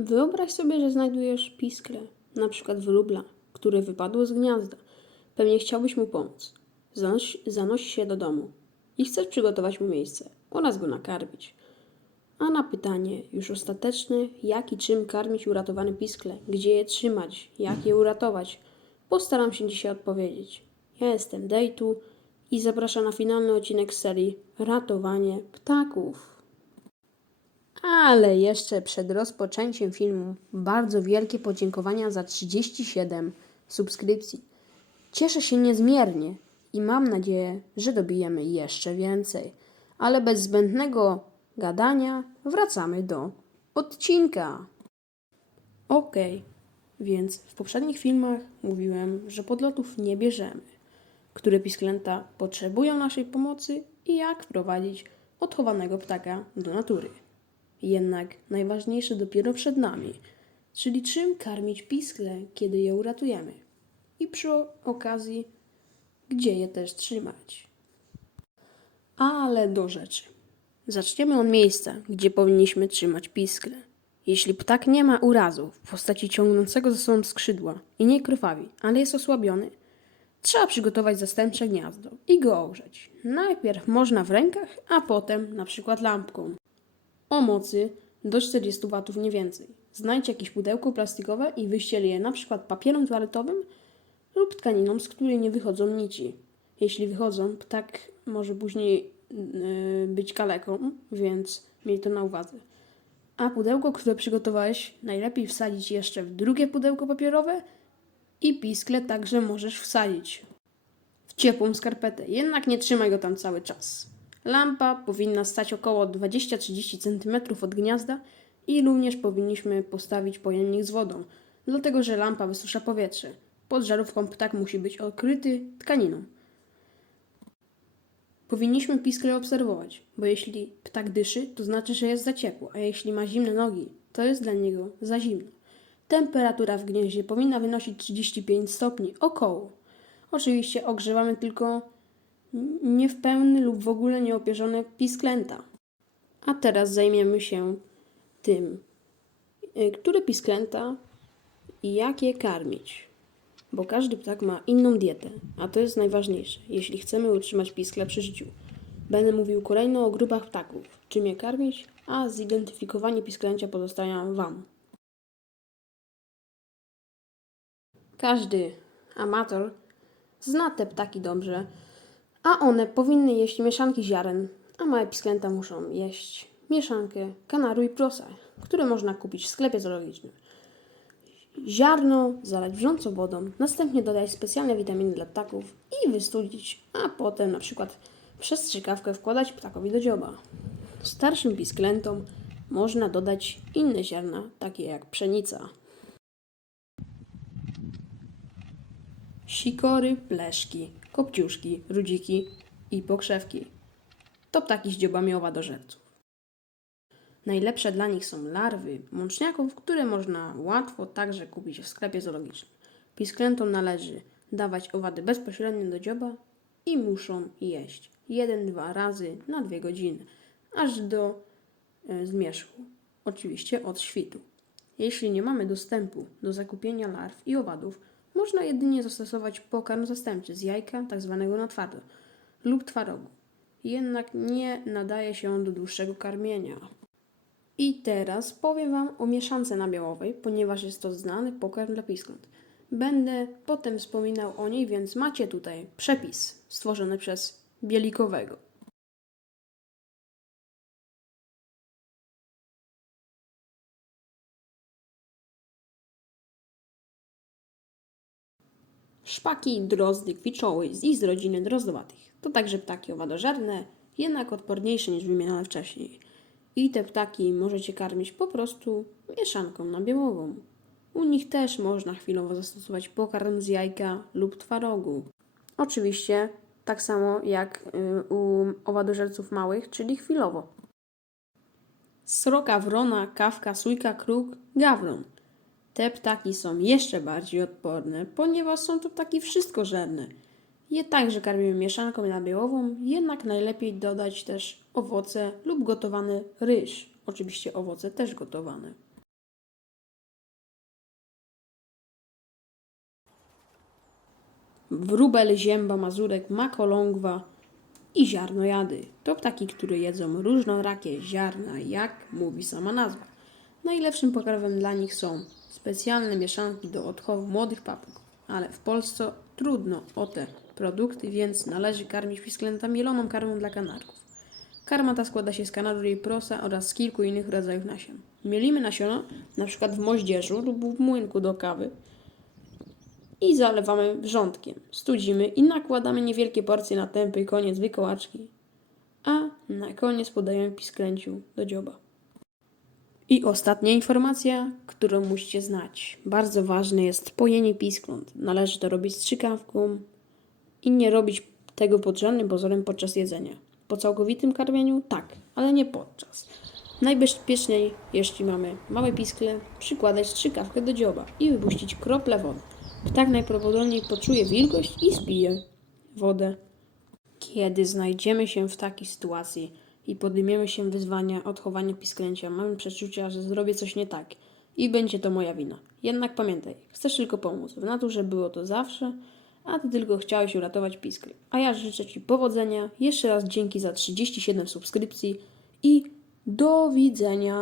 Wyobraź sobie, że znajdujesz pisklę, na przykład wróbla, które wypadło z gniazda. Pewnie chciałbyś mu pomóc. Zanoś, zanosi się do domu i chcesz przygotować mu miejsce oraz go nakarmić. A na pytanie już ostateczne, jak i czym karmić uratowane piskle, gdzie je trzymać, jak je uratować, postaram się dzisiaj odpowiedzieć. Ja jestem Dejtu i zapraszam na finalny odcinek serii Ratowanie ptaków. Ale jeszcze przed rozpoczęciem filmu bardzo wielkie podziękowania za 37 subskrypcji. Cieszę się niezmiernie i mam nadzieję, że dobijemy jeszcze więcej. Ale bez zbędnego gadania wracamy do odcinka. Okej, więc w poprzednich filmach mówiłem, że podlotów nie bierzemy, które pisklęta potrzebują naszej pomocy i jak wprowadzić odchowanego ptaka do natury. Jednak najważniejsze dopiero przed nami, czyli czym karmić piskle, kiedy je uratujemy. I przy okazji, gdzie je też trzymać. Ale do rzeczy. Zaczniemy od miejsca, gdzie powinniśmy trzymać piskle. Jeśli ptak nie ma urazu w postaci ciągnącego ze sobą skrzydła i nie krwawi, ale jest osłabiony, trzeba przygotować zastępcze gniazdo i go ogrzeć. Najpierw można w rękach, a potem na przykład lampką o mocy do 40 W nie więcej. Znajdź jakieś pudełko plastikowe i wyściel je przykład papierem toaletowym lub tkaniną, z której nie wychodzą nici. Jeśli wychodzą, ptak może później yy, być kaleką, więc miej to na uwadze. A pudełko, które przygotowałeś, najlepiej wsadzić jeszcze w drugie pudełko papierowe i piskle także możesz wsadzić w ciepłą skarpetę, jednak nie trzymaj go tam cały czas. Lampa powinna stać około 20-30 cm od gniazda i również powinniśmy postawić pojemnik z wodą, dlatego że lampa wysusza powietrze. Pod żarówką ptak musi być okryty tkaniną. Powinniśmy piskle obserwować, bo jeśli ptak dyszy, to znaczy, że jest za ciepło, a jeśli ma zimne nogi, to jest dla niego za zimno. Temperatura w gnieździe powinna wynosić 35 stopni, około. Oczywiście ogrzewamy tylko nie w pełny lub w ogóle nieopierzone pisklęta. A teraz zajmiemy się tym, y, które pisklęta i jak je karmić. Bo każdy ptak ma inną dietę, a to jest najważniejsze, jeśli chcemy utrzymać piskle przy życiu. Będę mówił kolejno o grupach ptaków, czym je karmić, a zidentyfikowanie pisklęcia pozostawiam Wam. Każdy amator zna te ptaki dobrze, a one powinny jeść mieszanki ziaren, a małe pisklęta muszą jeść mieszankę kanaru i prosa, które można kupić w sklepie zoologicznym. Ziarno zalać wrzącą wodą, następnie dodać specjalne witaminy dla ptaków i wystudzić, a potem na przykład przez strzykawkę wkładać ptakowi do dzioba. Starszym pisklętom można dodać inne ziarna, takie jak pszenica. Sikory, pleszki, kopciuszki, rudziki i pokrzewki. To ptaki z dziobami owadożerców. Najlepsze dla nich są larwy mączniaków, które można łatwo także kupić w sklepie zoologicznym. Pisklętom należy dawać owady bezpośrednio do dzioba i muszą jeść 1-2 razy na 2 godziny, aż do e, zmierzchu. Oczywiście od świtu. Jeśli nie mamy dostępu do zakupienia larw i owadów, można jedynie zastosować pokarm zastępczy z jajka, tzw. na twardo, lub twarogu. Jednak nie nadaje się on do dłuższego karmienia. I teraz powiem Wam o mieszance nabiałowej, ponieważ jest to znany pokarm dla piskląt. Będę potem wspominał o niej, więc macie tutaj przepis stworzony przez Bielikowego. Szpaki, drozdy, kwiczoły i z rodziny drozdowatych. To także ptaki owadożerne, jednak odporniejsze niż wymienione wcześniej. I te ptaki możecie karmić po prostu mieszanką nabiałową. U nich też można chwilowo zastosować pokarm z jajka lub twarogu. Oczywiście tak samo jak y, u owadożerców małych, czyli chwilowo. Sroka, wrona, kawka, sójka, kruk, gawron. Te ptaki są jeszcze bardziej odporne, ponieważ są to ptaki wszystkożerne. Je także karmimy mieszanką nabiałową, jednak najlepiej dodać też owoce lub gotowany ryż. Oczywiście owoce też gotowane. Wróbel, zięba, mazurek, makolągwa i ziarnojady. To ptaki, które jedzą różnorakie ziarna, jak mówi sama nazwa. Najlepszym pokarmem dla nich są specjalne mieszanki do odchowu młodych papug, ale w Polsce trudno o te produkty, więc należy karmić pisklęta mieloną karmą dla kanarków. Karma ta składa się z kanarów i prosa oraz z kilku innych rodzajów nasion. Mielimy nasiona, na przykład w moździerzu lub w młynku do kawy i zalewamy wrzątkiem. Studzimy i nakładamy niewielkie porcje na tępy koniec wykołaczki, a na koniec podajemy pisklęciu do dzioba. I ostatnia informacja, którą musicie znać. Bardzo ważne jest pojenie piskląt. Należy to robić strzykawką i nie robić tego pod żadnym pozorem podczas jedzenia. Po całkowitym karmieniu tak, ale nie podczas. Najbezpieczniej, jeśli mamy małe piskle, przykładać strzykawkę do dzioba i wypuścić krople wody. Ptak najprawdopodobniej poczuje wilgoć i spije wodę. Kiedy znajdziemy się w takiej sytuacji i podejmiemy się wyzwania odchowania pisklęcia, mamy przeczucia, że zrobię coś nie tak i będzie to moja wina. Jednak pamiętaj, chcesz tylko pomóc. W naturze było to zawsze, a ty tylko chciałeś uratować piskle. A ja życzę ci powodzenia. Jeszcze raz dzięki za 37 subskrypcji i do widzenia.